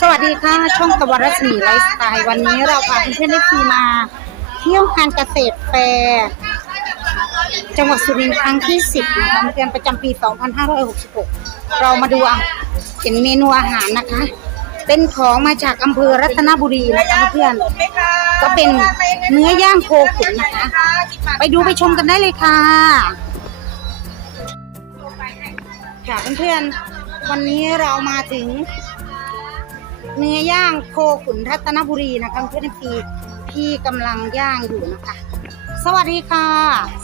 สวัสดีค่ะช่องตะวันรัศมีไลฟ์สไตล์วันนี้เราพาเพื่อนๆได้ฟีมา เที่ยวงานเกษตรแฟร์จังหวัดสุรินทร์ครั้งที่ 10นะคะเดือนประจำปี 2566 เรามาดูอะเห็นเมนูอาหารนะคะ เป็นของมาจากอำเภอรัตนบุรีนะคะเพื่อนก็เป็นเนื้อย่างโคขุนนะคะ ไปดูไปชมกันได้เลยค่ะ ค่ะเพื่อนๆวันนี้เรามาถึง เนื้อย่างโคขุนรัตนบุรีนะคะเพื่อนพี่พี่กำลังย่างอยู่นะคะ สวัสดีค่ะ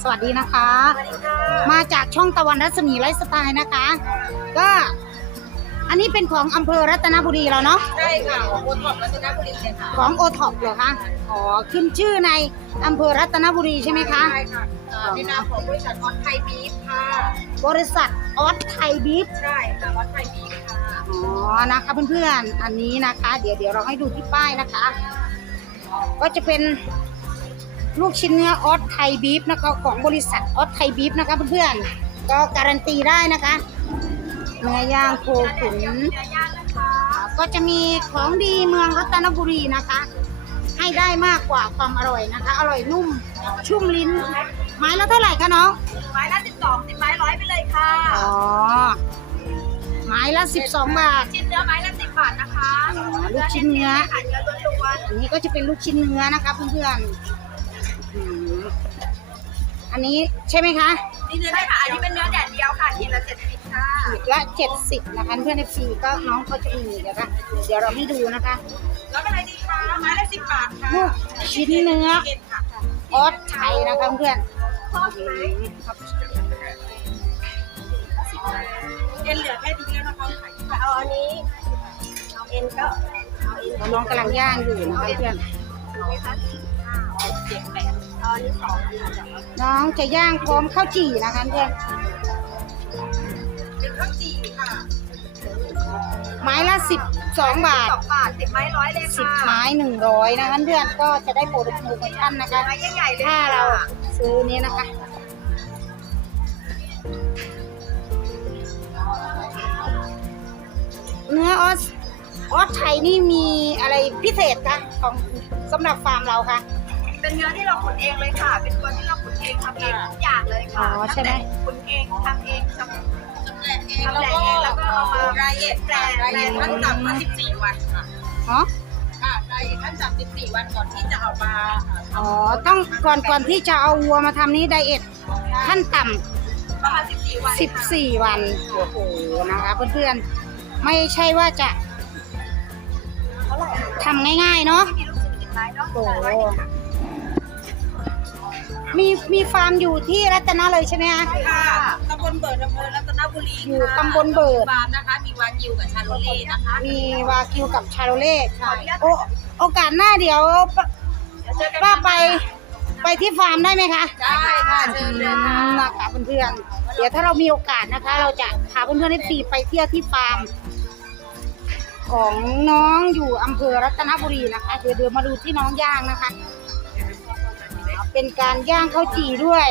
สวัสดีนะคะ มาจากช่องตะวันรัศมีไลฟ์สไตล์นะคะ ก็ อันนี้เป็นของอำเภอรัตนบุรีแล้วเนาะ ใช่ค่ะของโอท็อปรัตนบุรีเลยค่ะของโอท็อปเหรอคะ อ๋อ ขึ้นชื่อในอำเภอรัตนบุรีใช่ไหมคะ ใช่ค่ะเอ่อในนามของบริษัทออสไทยบีฟค่ะ บริษัทออสไทยบีฟ ใช่ค่ะออสไทยบีฟค่ะอ๋อ นะคะเพื่อนๆ อันนี้นะคะ เดี๋ยวเดี๋ยวเราให้ดูที่ป้ายนะคะ ก็จะเป็นลูกชิ้นเนื้อออสไทยบีฟนะคะของบริษัทออสไทยบีฟนะคะเพื่อนๆ ก็การันตีได้นะคะ เนื้อย่างโคขุนเนื้อย่างนะคะก็จะมีของดีเมืองรัตนบุรีนะคะ ให้ได้มากกว่าความอร่อยนะคะ อร่อยนุ่มชุ่มลิ้น ไม้ละเท่าไหร่คะน้องไม้ละสิบสองสิบไม้ร้อยไปเลยค่ะอ๋อไม้ละ12บาทชิ้นเนื้อไม้ละสิบบาทนะคะลูกชิ้นเนื้อขายเนื้อล้วนอันนี้ก็จะเป็นลูกชิ้นเนื้อนะคะเพื่อนๆ อืมอันนี้ใช่ไหมคะๆนี่เนื้อได้ค่ะ อันนี้เป็นเนื้อแดดเดียวค่ะชิ้นละเจ็ดสิบค่ะขีดละเจ็ดสิบนะคะเพื่อนในปีก็น้องเขาจะมีเดี๋ยวนะเดี๋ยวเราให้ดูนะคะ แล้วเป็นอะไรดีคะไม้ละสิบบาทค่ะลูกชิ้นเนื้อเอ็นค่ะออสไทยนะคะเพื่อนชอบไหมเอ็นเหลือแค่นี้แล้วนะคะขายเอาอันนี้เอาเอ็นก็เอาเอ็นๆน้องกำลังย่างอยู่นะคะเพื่อน เอาไหมคะ นนี้สองอันนี้สองน้องจะย่างพร้อมข้าวจี่นะคะเพื่อนเป็นข้าวจี่ค่ะไม้ละสิบสองบาทสองบาทสิบไม้ร้อยเลยสิบค่ะไม้หนึ่งร้อยนะคะเพื่อนก็จะได้โปรโมชั่นนะคะไม้ใหญ่ๆเลยถ้าค่ะเราซื้อนี้นะคะ เนื้อออสออสไทยนี่มีอะไรพิเศษคะของสำหรับฟาร์มเราคะ เป็นเนื้อที่เราขุนเองเลยค่ะ เป็นตัวที่เราขุนเองทำเองทุกอย่างเลยค่ะอ๋อใช่ไหม ตั้งแต่ขุนเองทำเองทำ ทำแหล่เองแล้วก็เอามาไรเอ็ดแปลงแปลงขั้นต่ำมา14 วันค่ะอ๋อค่ะไรเอ็ดขั้นต่ำ14 วันก่อนที่จะเอามาอ๋อ ต้องก่อนก่อนที่จะเอาวัวมาทำนี้ไดเอทขั้นต่ประมาณ14วันำ14 วัน โอ้โห นะคะเพื่อนๆ ไม่ใช่ว่าจะทำง่ายๆ เนาะมีลูกชิ้นติดไม้เนาะโอ้โห มีมีฟาร์มอยู่ที่รัตนะเลยใช่ไหมคะ ค่ะตำบลเบิร์ดอำเภอรัตนบุรีอยู่ตำบลเบิด ฟาร์มนะคะ มีวากิวกับชาโลเล่นะคะมีวากิวกับชาโรเล่ขออนุญาตโอโอกาสหน้าเดี๋ยวป้าเจอกันป้าไปไปที่ฟาร์มได้ไหมคะได้ค่ะเชิญเลยค่ะนะคะเพื่อนๆเดี๋ยวถ้าเรามีโอกาสนะคะ เราจะพาเพื่อนๆให้ฟรีไปเที่ยวที่ฟาร์ม ของน้องอยู่อำเภอรัตนบุรีนะคะ เดี๋ยวเดี๋ยวมาดูที่น้องย่างนะคะ เป็นการย่างข้าวจี่ด้วย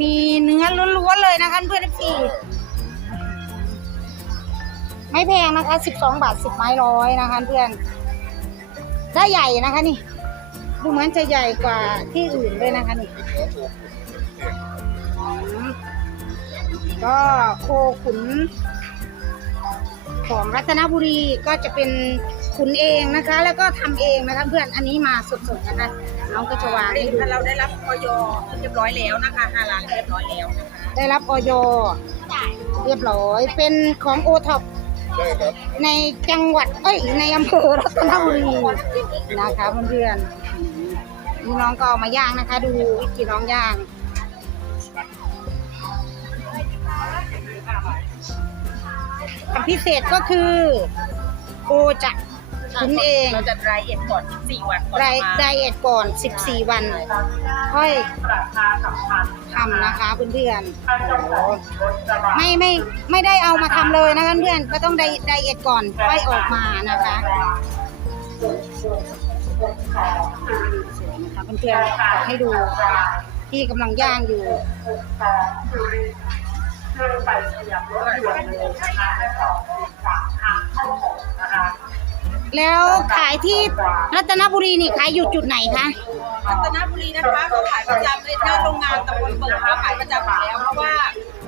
มีเนื้อล้วนๆเลยนะคะเพื่อนๆฟรีไม่แพงนะคะ12บสองบาท10ไม้ร้อยนะคะเพื่อนได้ใหญ่นะคะนี่ ดูเหมือนจะใหญ่กว่าที่อื่นด้วยนะคะนี่ก็โคขุน ของรัตนบุรีก็จะเป็นขุนเองนะคะ แล้วก็ทำเองนะคะเพื่อนอันนี้มาสดๆนะคะ น้องก็จะวางผลิให้ตดูภัณฑ์เราได้รับออยเรียบร้อยแล้วนะคะฮาลาลเรียบร้อยแล้วนะคะ ได้รับออยเรียบร้อย เป็นของโอท็อปในจังหวัด เอ้ย ในอำเภอรัตนบุรีนะคะเพื่อนๆนี่น้องก็เอามาย่างนะคะ ดูวิธีน้องย่างคำพิเศษก็คือโอจะ ขุนเองเราจะไรเอ็ดก่อน14วันก่อนไดมาไดเอทก่อน 14 วันค่อยทำนะคะเพื่อนๆไม่ไม่ไม่ได้เอามาทำเลยนะคะเพื่อนก็ต้องไดไดเอทก่อนค่อยออกมานะคะนะคะเพื่อนๆให้ดูที่กำลังย่างอยู่เครื่องไปขยับรถด่วนเลยนะคะและสองสามทางเข้าออกนะคะ แล้วขายที่รัตนบุรีนี่ขายอยู่จุดไหนคะ รัตนบุรีนะคะก็ขายประจำเลยหน้าโรงงานตะบนเปิดก็ขายประจำอยู่แล้วเพราะว่า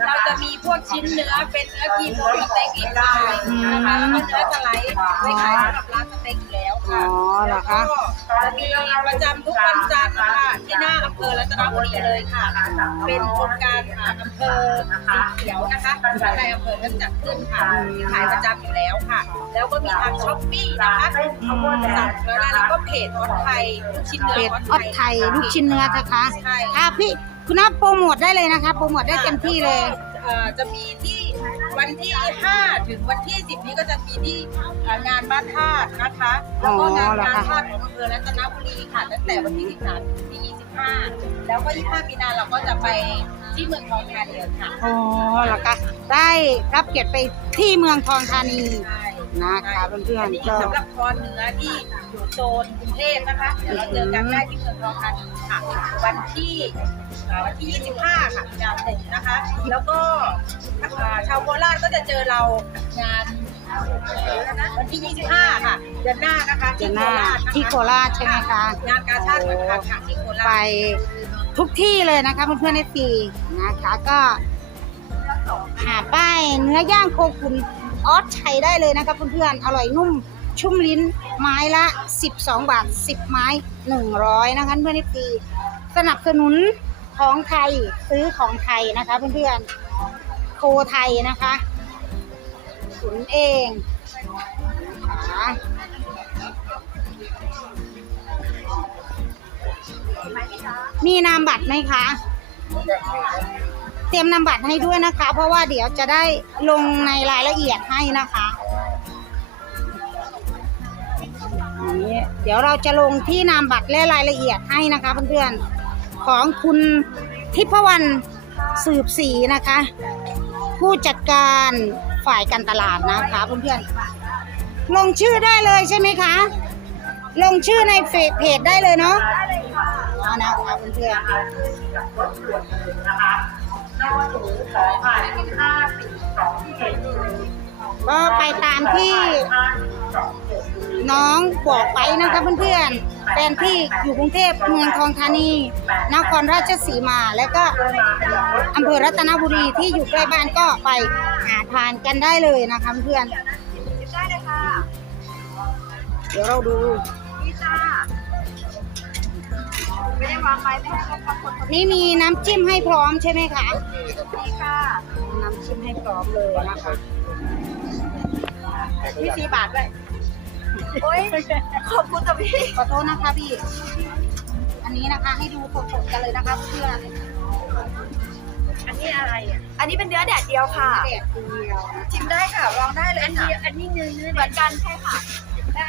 เราจะมีพวกชิ้นเนื้อเป็นเนื้อคีโมสเต็กอีกลายนะคะแล้วก็เนื้อสไลด์ไว้ขายสำหรับร้านสเต็กอยู่แล้วอ๋อค่ะเหรอคะก็ จะมีประจำทุกวันจันทร์ค่ะที่หน้าอำเภอรัตนบุรีเลยค่ะ เป็นโครงการอ่าอำเภอสีเขียวนะคะในอำเภอท่านจัดขึ้นค่ะขายประจำอยู่แล้วค่ะ แล้วก็มีทางช้อปปี้นะคะสั่งแล้วนะแล้วก็เพจออดไทยลูกชิ้นเนื้เป็อออดไทยลูกชิ้นเนื้อนะคะค่ะพี่คุณน้าโปรโมทได้เลยนะคะ โปรโมทได้เต็มที่เลยจะมีที่ วันที่ 5 ถึงวันที่ 10 นี้ก็จะมีที่เอ่องานบ้านธาตุนะคะ แล้วก็งานอ๋อเหรอคะงานธาตุของอำเภอรัตนบุรีค่ะ ตั้งแต่วันที่ 13ถึงวันที่ 25 แล้วก็ 25 มีนาเราก็จะไปที่เมืองทองธานีค่ะอ๋อเหรอคะได้รับเกียรติไปที่เมืองทองธานีใช่นะคะเพื่อนๆนี่ก็สำหรับคอเนื้อที่อยู่โซนกรุงเทพนะคะเดี๋ยวเราเจอกันได้ที่เมืองทองธานีค่ะ วันที่เอ่อ วันที่ 25 ค่ะงานหนึ่งนะคะ แล้วก็อ่าชาวโคราชก็จะเจอเรางานวันที่ 25 ค่ะเดือนหน้านะคะเดืที่อนหโคน้าราชนะคะที่โคราชใช่ไหมคะงานกาชาติสำคัญค่ะที่โคราไปชทุกที่เลยนะคะเพื่อนๆในปีนะคะก็หาป้ายเนื้อย่างโคขุนออสชัยได้เลยนะคะเพื่อนๆอร่อยนุ่มชุ่มลิ้นไม้ละ 12 บาท 10 ไม้ 100 นะคะเพื่อนๆในปีสนับสนุน ของไทยซื้อของไทยนะคะ เพื่อนๆโคไทยนะคะขุนเองนะคะมีนามบัตรไหมคะ เตรียมนามบัตรให้ด้วยนะคะ เพราะว่าเดี๋ยวจะได้ลงในรายละเอียดให้นะคะเดี๋ยวเราจะลงที่นามบัตรและรายละเอียดให้นะคะเพื่อนๆ ของคุณทิพวรรณสืบศรีนะคะ ผู้จัดการฝ่ายการตลาดนะคะเพื่อนๆลงชื่อได้เลยใช่ไหมคะ ลงชื่อในเฟซเพจได้เลยเนาะเอานะคะเพื่อนๆก็ไปตามที่ น้องบอกไปนะคะเพื่อนๆแฟนที่อยู่กรุงเทพเมืองทองธานี นครราชสีมา และก็อำเภอรัตนบุรีที่อยู่ใกล้บ้านก็ไปหาทานกันได้เลยนะคะเพื่อนได้เลยค่ะๆเดี๋ยวเราดูพี่จ้าไม่ได้วางไว้ไม่ให้เขาปรากฏนี่มีน้ำจิ้มให้พร้อมใช่ไหมคะดีค่ะน้ำจิ้มให้พร้อมเลยนะคะพี่สี่บาทด้วย โอ๊ยขอบคุณจ้ะพี่ขอโทษนะคะพี่ อันนี้นะคะให้ดูสดๆกันเลยนะคะเพื่อนอันนี้อะไรอะอันนี้เป็นเนื้อแดดเดียวค่ะแดดเดียวชิมได้ค่ะลองได้เลยค่ะอันนี้เนื้อเนื้อเหมือนกันใช่ค่ะและ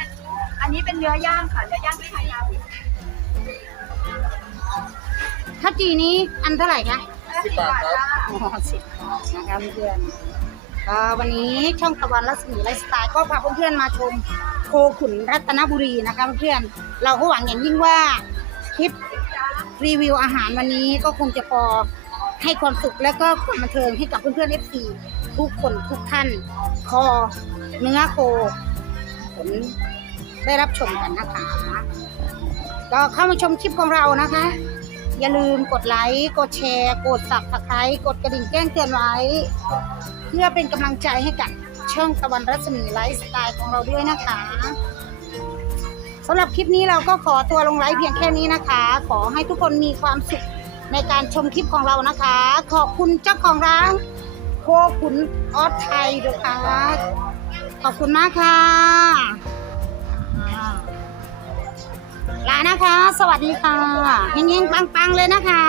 อันนี้เป็นเนื้อย่างค่ะเนื้อย่างที่ไทยยาวข้าวจีนี้อันเท่าไหร่คะสิบบาทค่ะอ๋อสิบนะคะเพื่อนๆก็วันนี้ช่องตะวันรัศมีไลฟ์สไตล์ก็พาเพื่อนๆมาชม โคขุนรัตนบุรีนะคะเพื่อนๆเราก็หวังอย่างยิ่งว่าคลิปรีวิวอาหารวันนี้ก็คงจะพอให้ความสุขและก็ความบันเทิงให้กับเพื่อนๆเอฟีทุกคนทุกท่าน คอเนื้อโคผลได้รับชมกันนะคะ ก็เข้ามาชมคลิปของเรานะคะ อย่าลืมกดไลค์ กดแชร์ กดสับสไครต์กดกระดิ่งแจ้งเตือนไว้ เพื่อเป็นกำลังใจให้กับ ช่องตะวันรัศมีไลฟ์สไตล์ของเราด้วยนะคะสำหรับคลิปนี้เราก็ขอตัวลงไลฟ์เพียงแค่นี้นะคะ ขอให้ทุกคนมีความสุขในการชมคลิปของเรานะคะ ขอบคุณเจ้าของร้านโคขุนออสไทยด้วยค่ะขอบคุณมากค่ะลานะคะ สวัสดีค่ะเฮงๆปังๆเลยนะคะ